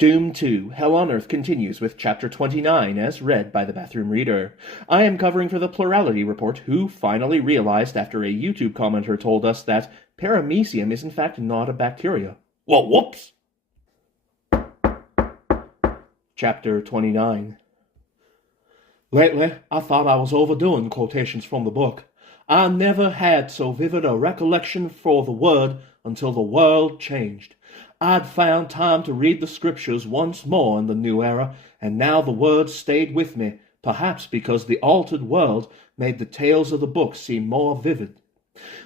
Doom 2, Hell on Earth continues with Chapter 29, as read by the Bathroom Reader. I am covering for the Plurality Report, who finally realized after a YouTube commenter told us that paramecium is in fact not a bacteria. Well, whoops! Chapter 29. Lately, I thought I was overdoing quotations from the book. I never had so vivid a recollection for the word until the world changed. I'd found time to read the scriptures once more in the new era, and now the words stayed with me, perhaps because the altered world made the tales of the book seem more vivid.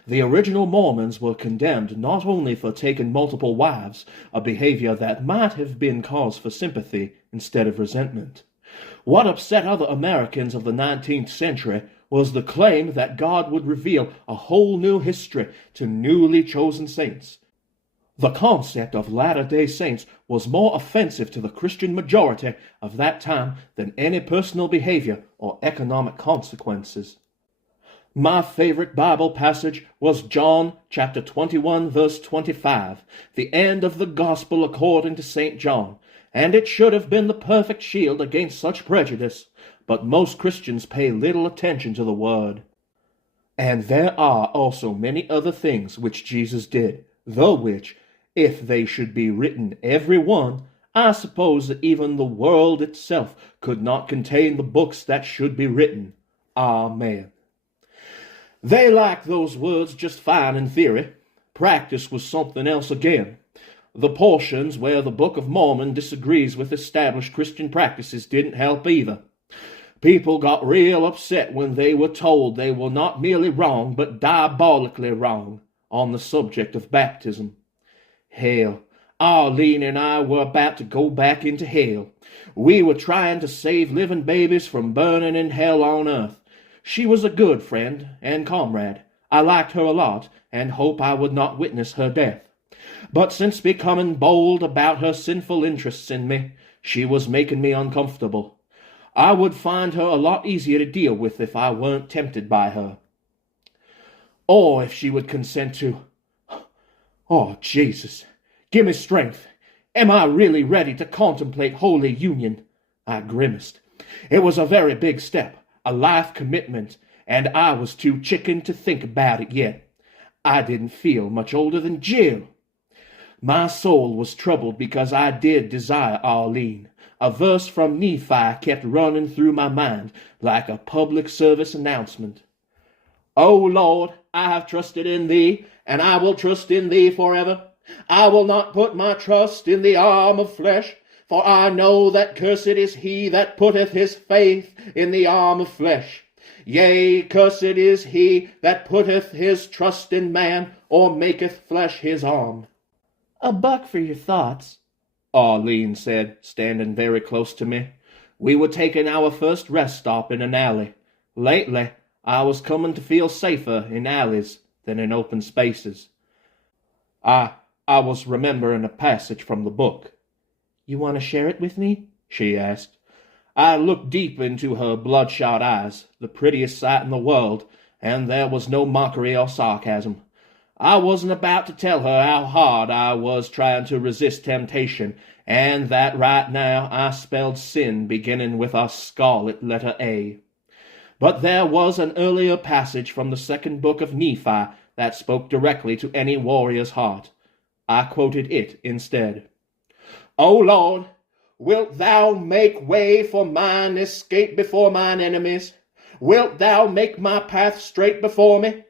The original Mormons were condemned not only for taking multiple wives, a behavior that might have been cause for sympathy instead of resentment. What upset other Americans of the 19th century was the claim that God would reveal a whole new history to newly chosen saints. The concept of Latter-day Saints was more offensive to the Christian majority of that time than any personal behavior or economic consequences. My favorite Bible passage was John chapter 21, verse 25, the end of the Gospel according to St. John, and it should have been the perfect shield against such prejudice, but most Christians pay little attention to the word. And there are also many other things which Jesus did, the which, if they should be written every one, I suppose that even the world itself could not contain the books that should be written. Amen. They liked those words just fine in theory. Practice was something else again. The portions where the Book of Mormon disagrees with established Christian practices didn't help either. People got real upset when they were told they were not merely wrong, but diabolically wrong on the subject of baptism. Hell, Arlene and I were about to go back into hell. We were trying to save living babies from burning in hell on earth. She was a good friend and comrade. I liked her a lot and hope I would not witness her death. But since becoming bold about her sinful interests in me, she was making me uncomfortable. I would find her a lot easier to deal with if I weren't tempted by her. Or if she would consent to... Oh, Jesus, give me strength. Am I really ready to contemplate holy union? I grimaced. It was a very big step, a life commitment, and I was too chicken to think about it yet. I didn't feel much older than Jill. My soul was troubled because I did desire Arlene. A verse from Nephi kept running through my mind like a public service announcement. O Lord, I have trusted in thee, and I will trust in thee forever. I will not put my trust in the arm of flesh, for I know that cursed is he that putteth his faith in the arm of flesh. Yea, cursed is he that putteth his trust in man, or maketh flesh his arm. A buck for your thoughts, Arlene said, standing very close to me. We were taking our first rest stop in an alley. Lately, I was coming to feel safer in alleys than in open spaces. I was remembering a passage from the book. You want to share it with me? She asked. I looked deep into her bloodshot eyes, the prettiest sight in the world, and there was no mockery or sarcasm. I wasn't about to tell her how hard I was trying to resist temptation, and that right now I spelled sin beginning with a scarlet letter A. But there was an earlier passage from the second book of Nephi that spoke directly to any warrior's heart. I quoted it instead. O Lord, wilt thou make way for mine escape before mine enemies? Wilt thou make my path straight before me?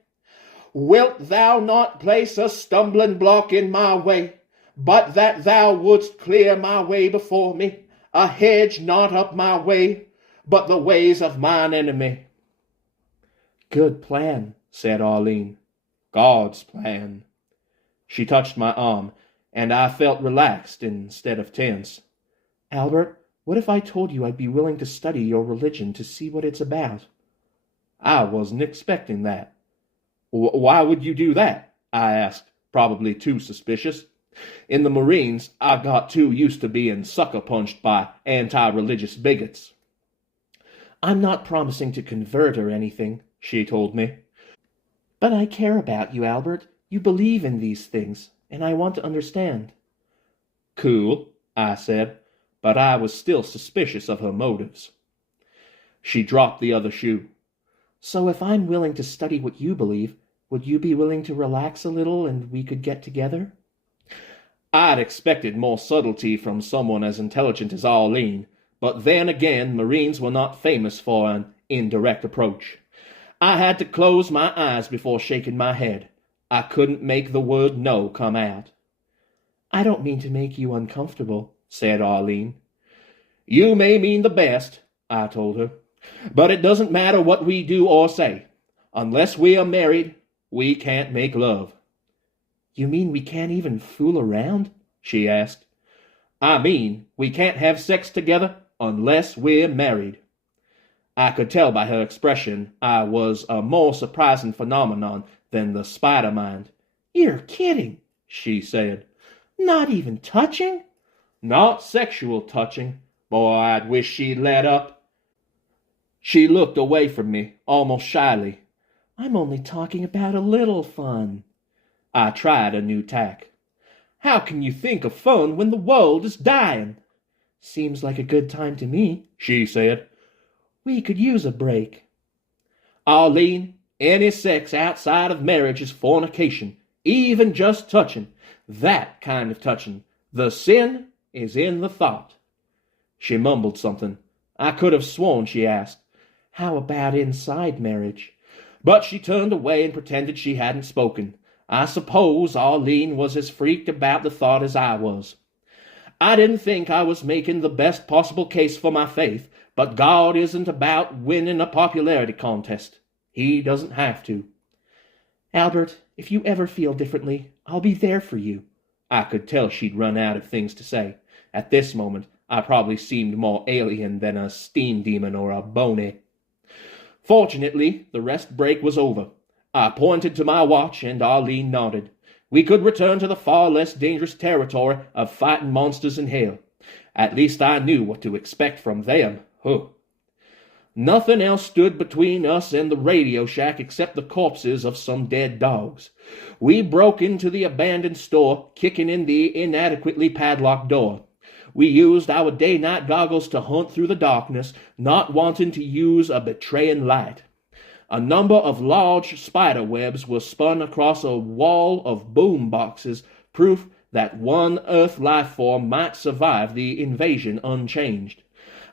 Wilt thou not place a stumbling block in my way, but that thou wouldst clear my way before me, a hedge not up my way, but the ways of mine enemy? Good plan, said Arlene. God's plan. She touched my arm, and I felt relaxed instead of tense. Albert, what if I told you I'd be willing to study your religion to see what it's about? I wasn't expecting that. Why would you do that? I asked, probably too suspicious. In the Marines, I got too used to being sucker-punched by anti-religious bigots. I'm not promising to convert or anything, she told me. But I care about you, Albert. You believe in these things, and I want to understand. Cool. I said, but I was still suspicious of her motives. She dropped the other shoe. So if I'm willing to study what you believe, would you be willing to relax a little and we could get together? I'd expected more subtlety from someone as intelligent as Arlene, but then again, Marines were not famous for an indirect approach. I had to close my eyes before shaking my head. I couldn't make the word no come out. I don't mean to make you uncomfortable, said Arlene. You may mean the best, I told her, but it doesn't matter what we do or say. Unless we are married, we can't make love. You mean we can't even fool around? She asked. I mean, we can't have sex together unless we're married. I could tell by her expression I was a more surprising phenomenon than the spider mind. You're kidding, she said. Not even touching? Not sexual touching. Boy, I'd wish she'd let up. She looked away from me, almost shyly. I'm only talking about a little fun. I tried a new tack. How can you think of fun when the world is dying? Seems like a good time to me, she said. We could use a break. Arlene, any sex outside of marriage is fornication, even just touching. That kind of touching. The sin is in the thought. She mumbled something. I could have sworn she asked, How about inside marriage? But she turned away and pretended she hadn't spoken. I suppose Arlene was as freaked about the thought as I was. I didn't think I was making the best possible case for my faith, but God isn't about winning a popularity contest. He doesn't have to. Albert, if you ever feel differently, I'll be there for you. I could tell she'd run out of things to say. At this moment, I probably seemed more alien than a steam demon or a bony. Fortunately, the rest break was over. I pointed to my watch, and Arlene nodded. We could return to the far less dangerous territory of fighting monsters in hell. At least I knew what to expect from them. Nothing else stood between us and the radio shack except the corpses of some dead dogs. We broke into the abandoned store, kicking in the inadequately padlocked door. We used our day-night goggles to hunt through the darkness, not wanting to use a betraying light. A number of large spider webs were spun across a wall of boom boxes, proof that one Earth life form might survive the invasion unchanged.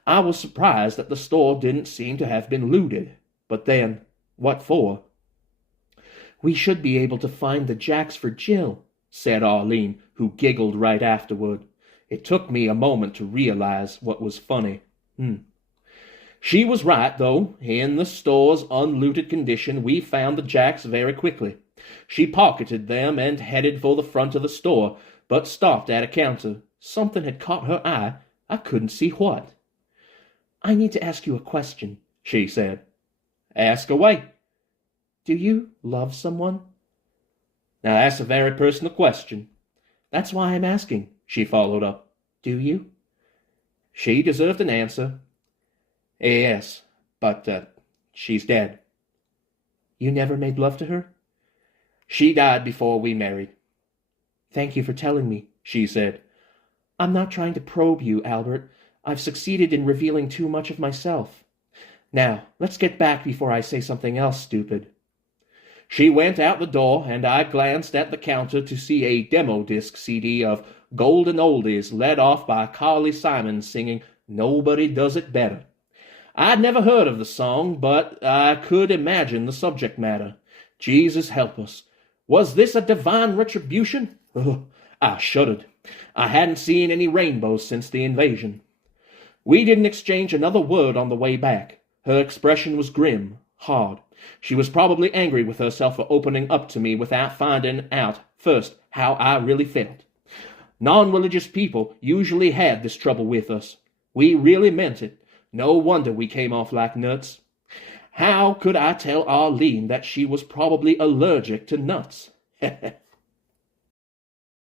I was surprised that the store didn't seem to have been looted. But then, what for? We should be able to find the jacks for Jill, said Arlene, who giggled right afterward. It took me a moment to realize what was funny. She was right, though. In the store's unlooted condition, we found the jacks very quickly. She pocketed them and headed for the front of the store, but stopped at a counter. Something had caught her eye. I couldn't see what. I need to ask you a question, she said. Ask away. Do you love someone? Now that's a very personal question. That's why I'm asking, she followed up. Do you? She deserved an answer. Yes, but she's dead. You never made love to her? She died before we married. Thank you for telling me, she said. I'm not trying to probe you, Albert. I've succeeded in revealing too much of myself. Now, let's get back before I say something else stupid. She went out the door, and I glanced at the counter to see a demo disc CD of Golden Oldies led off by Carly Simon singing Nobody Does It Better. I'd never heard of the song, but I could imagine the subject matter. Jesus help us. Was this a divine retribution? I shuddered. I hadn't seen any rainbows since the invasion. We didn't exchange another word on the way back. Her expression was grim, hard. She was probably angry with herself for opening up to me without finding out first how I really felt. Non-religious people usually had this trouble with us. We really meant it. No wonder we came off like nuts. How could I tell Arlene that she was probably allergic to nuts?